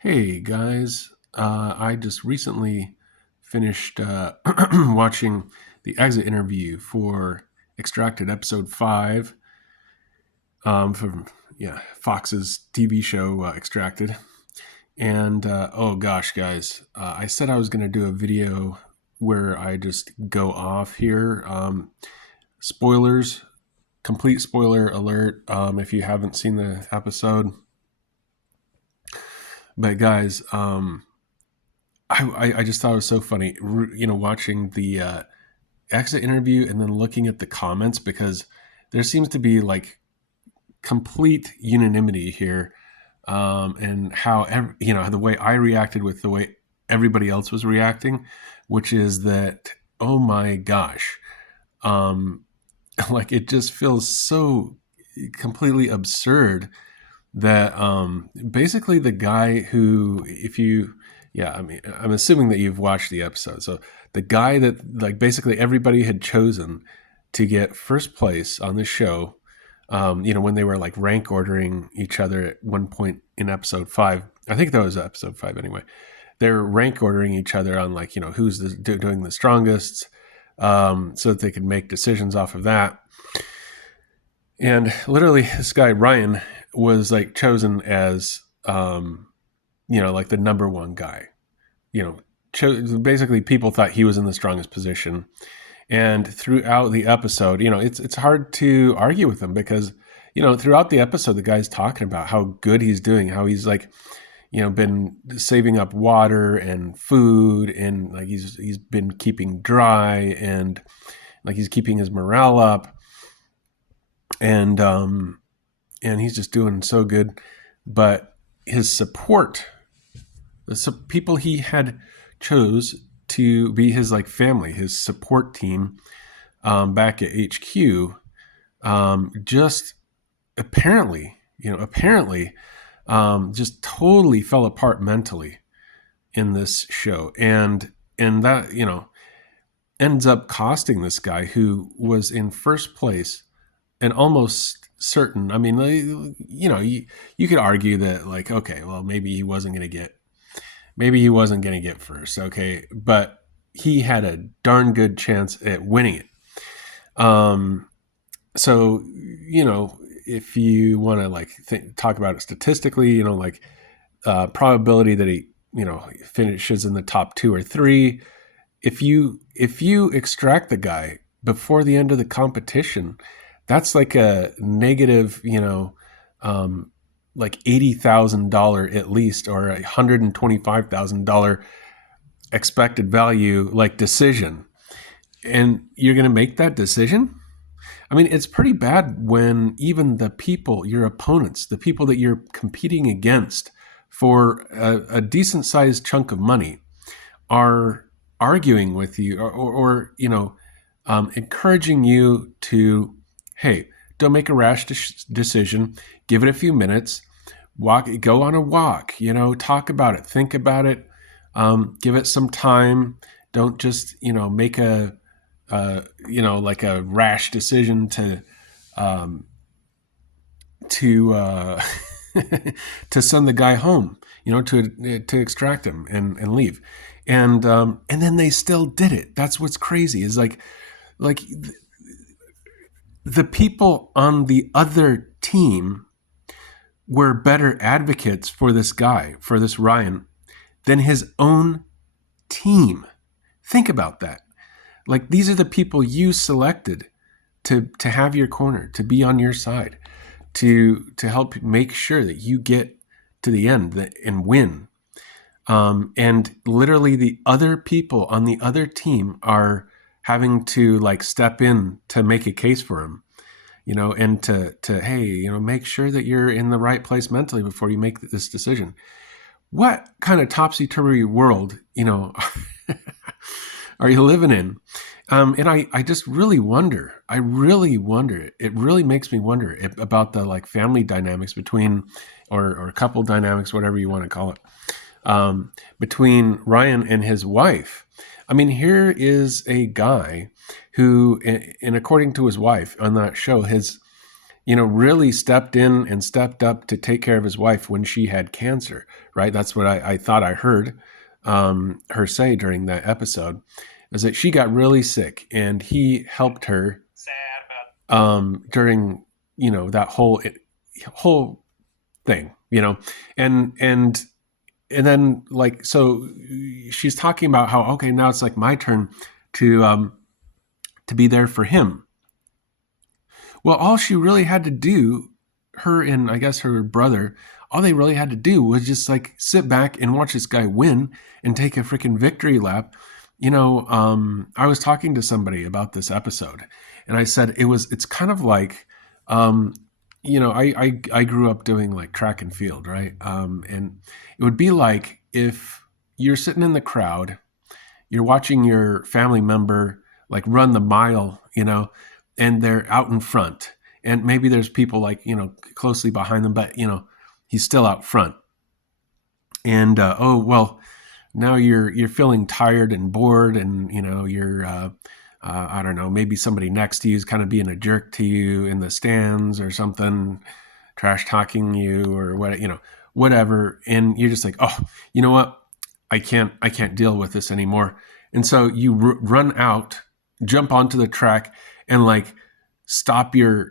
Hey guys, I just recently finished watching the exit interview for Extracted episode 5 from Fox's TV show Extracted. And oh gosh, guys, I said I was going to do a video where I just go off here. Spoilers, complete spoiler alert if you haven't seen the episode. But guys, I just thought it was so funny, watching the exit interview and then looking at the comments, because there seems to be like complete unanimity here, and how the way I reacted with the way everybody else was reacting, which is that, oh my gosh, um, like it just feels so completely absurd that basically the guy who, if you, yeah, I mean, I'm assuming that you've watched the episode. So the guy that like basically everybody had chosen to get first place on the show, when they were like rank ordering each other at one point in episode 5, I think that was episode 5 anyway. They're rank ordering each other on like, who's doing the strongest, so that they could make decisions off of that. And literally, this guy Ryan was like chosen as, like the number one guy. Basically, people thought he was in the strongest position. And throughout the episode, it's hard to argue with him, because throughout the episode, the guy's talking about how good he's doing, how he's like, been saving up water and food, and like he's been keeping dry, and like he's keeping his morale up, and he's just doing so good. But his support, the people he had chose to be his like family, his support team, back at HQ, just apparently, just totally fell apart mentally in this show, and that ends up costing this guy who was in first place and almost certain. I mean, you could argue that, like, okay, well, maybe he wasn't going to get first, okay, but he had a darn good chance at winning it. So if you want to like talk about it statistically, probability that he finishes in the top 2 or 3, if you extract the guy before the end of the competition, that's like a negative, like $80,000 at least, or $125,000 expected value, like decision. And you're going to make that decision? I mean, it's pretty bad when even the people, your opponents, the people that you're competing against for a decent sized chunk of money, are arguing with you, or encouraging you to, hey, don't make a rash decision. Give it a few minutes. Go on a walk. Talk about it. Think about it. Give it some time. Don't just make a like a rash decision to to send the guy home. To extract him and leave. And then they still did it. That's what's crazy. Is like the people on the other team were better advocates for this guy, for this Ryan, than his own team. Think about that. Like, these are the people you selected to have your corner, to be on your side, to help make sure that you get to the end and win. And literally the other people on the other team are having to like step in to make a case for him, and to hey, make sure that you're in the right place mentally before you make this decision. What kind of topsy-turvy world, are you living in? And I just really wonder. It really makes me wonder about the like family dynamics between, or couple dynamics, whatever you want to call it, between Ryan and his wife. I mean, here is a guy who, and according to his wife on that show, really stepped in and stepped up to take care of his wife when she had cancer, right? That's what I thought I heard her say during that episode, is that she got really sick and he helped her during, that whole thing, and then like, so she's talking about how, okay, now it's like my turn to be there for him. Well, all she really had to do, her and I guess her brother, all they really had to do was just like sit back and watch this guy win and take a freaking victory lap. I was talking to somebody about this episode, and I said it's kind of like, I grew up doing like track and field, right? And it would be like if you're sitting in the crowd, you're watching your family member like run the mile, and they're out in front, and maybe there's people like, closely behind them, but he's still out front. And oh well, now you're feeling tired and bored, and you're I don't know, maybe somebody next to you is kind of being a jerk to you in the stands or something, trash talking you or whatever, and you're just like, oh, you know what, I can't deal with this anymore. And so you run out, jump onto the track, and like stop your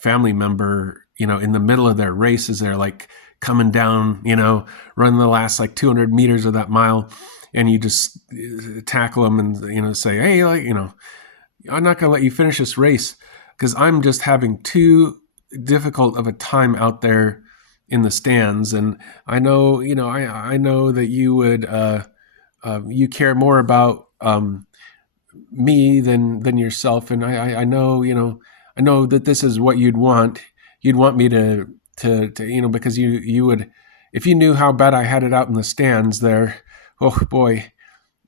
family member, in the middle of their race as they're like coming down, run the last like 200 meters of that mile, and you just tackle them and say, hey, like, I'm not going to let you finish this race because I'm just having too difficult of a time out there in the stands, and I know, I know that you would you care more about me than yourself, and I know, I know that this is what you'd want me to because you would, if you knew how bad I had it out in the stands there, oh boy,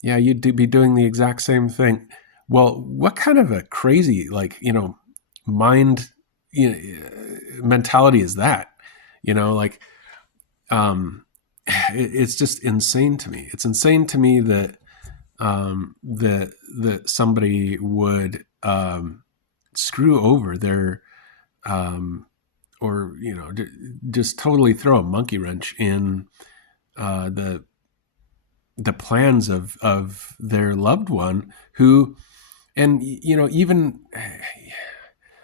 yeah, you'd be doing the exact same thing. Well, what kind of a crazy, like, mind, mentality is that? Like, it's just insane to me. It's insane to me that that somebody would screw over their or just totally throw a monkey wrench in the plans of their loved one, who, and even,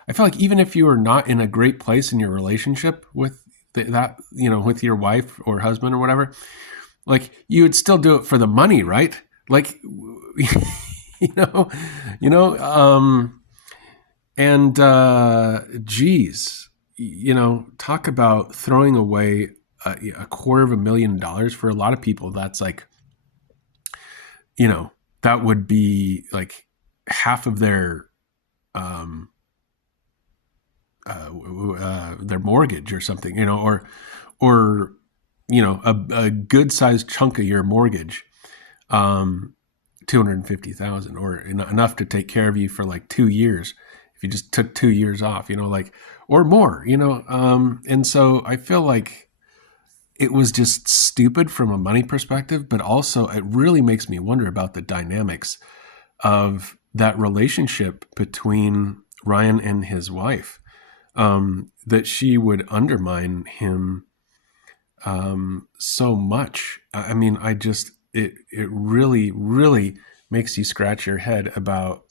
I feel like even if you are not in a great place in your relationship with that, with your wife or husband or whatever, like, you would still do it for the money, right? Like, and geez, talk about throwing away $250,000 for a lot of people. That's like, that would be like half of their mortgage or something, or a good sized chunk of your mortgage, 250,000, or enough to take care of you for like 2 years if you just took 2 years off, like, or more, and so I feel like it was just stupid from a money perspective, but also it really makes me wonder about the dynamics of that relationship between Ryan and his wife, that she would undermine him so much. I mean, it really, really makes you scratch your head about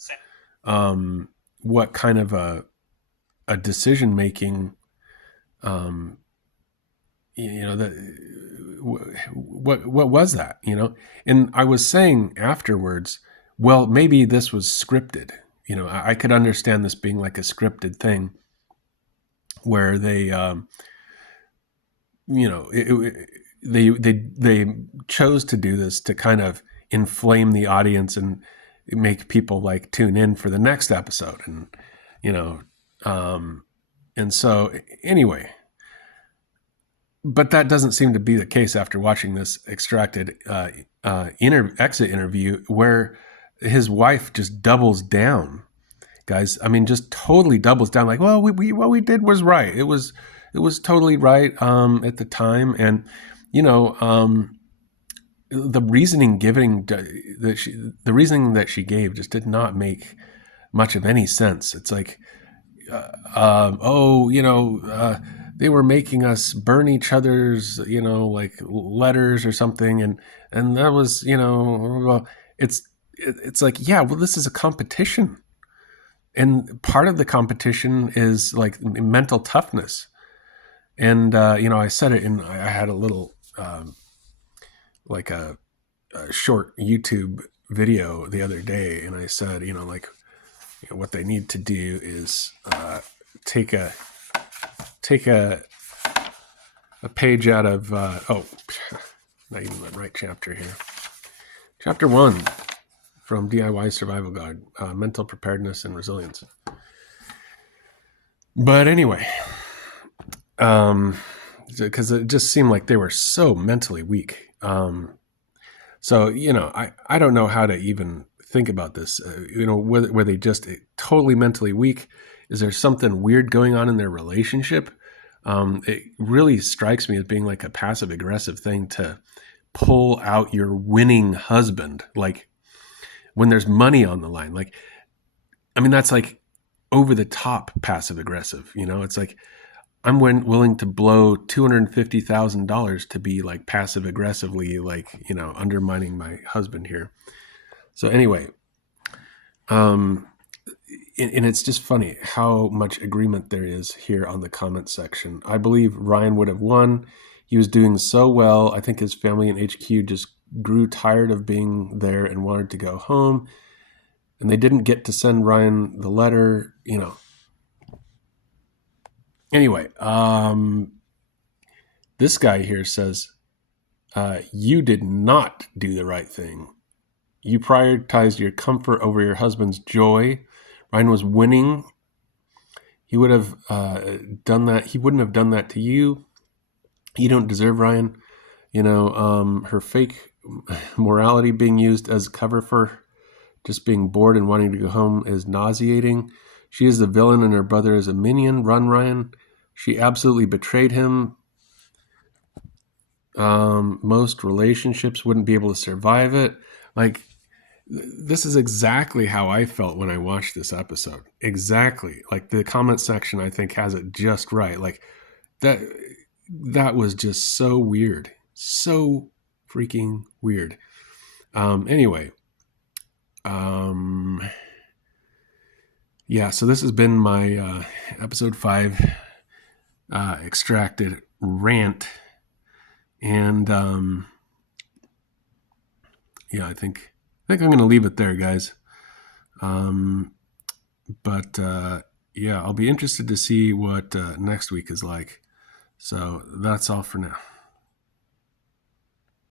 what kind of a decision making, what was that, And I was saying afterwards, well, maybe this was scripted. I could understand this being like a scripted thing where they, they chose to do this to kind of inflame the audience and make people like tune in for the next episode, and and so anyway, but that doesn't seem to be the case after watching this extracted exit interview where his wife just doubles down, guys. I mean, just totally doubles down. Like, well, what we did was right. It was totally right at the time, and the reasoning that she gave just did not make much of any sense. It's like, oh, they were making us burn each other's, like letters or something, and that was, well, it's like, yeah, well, this is a competition, and part of the competition is like mental toughness. And I said it in, I had a little like a short YouTube video the other day, and I said, like, what they need to do is take a take a page out of not even the right chapter here. Chapter 1 from DIY Survival Guide, Mental Preparedness and Resilience. But anyway, because it just seemed like they were so mentally weak. So, I don't know how to even think about this. Were they just totally mentally weak? Is there something weird going on in their relationship? It really strikes me as being like a passive aggressive thing to pull out your winning husband, like when there's money on the line. Like, I mean, that's like over the top passive aggressive. It's like, I'm willing to blow $250,000 to be like passive aggressively, like, undermining my husband here. So anyway, and it's just funny how much agreement there is here on the comment section. I believe Ryan would have won. He was doing so well. I think his family in HQ just grew tired of being there and wanted to go home. And they didn't get to send Ryan the letter, Anyway, this guy here says, you did not do the right thing. You prioritized your comfort over your husband's joy. Ryan was winning. He would have done that. He wouldn't have done that to you. You don't deserve Ryan. Her fake morality being used as cover for just being bored and wanting to go home is nauseating. She is the villain and her brother is a minion. Run, Ryan. She absolutely betrayed him. Most relationships wouldn't be able to survive it. Like, this is exactly how I felt when I watched this episode. Exactly. Like, the comment section, I think, has it just right. Like, that was just so weird. So freaking weird. Anyway. Yeah, so this has been my episode 5 extracted rant. And yeah, I think I'm going to leave it there, guys. But yeah, I'll be interested to see what next week is like. So that's all for now.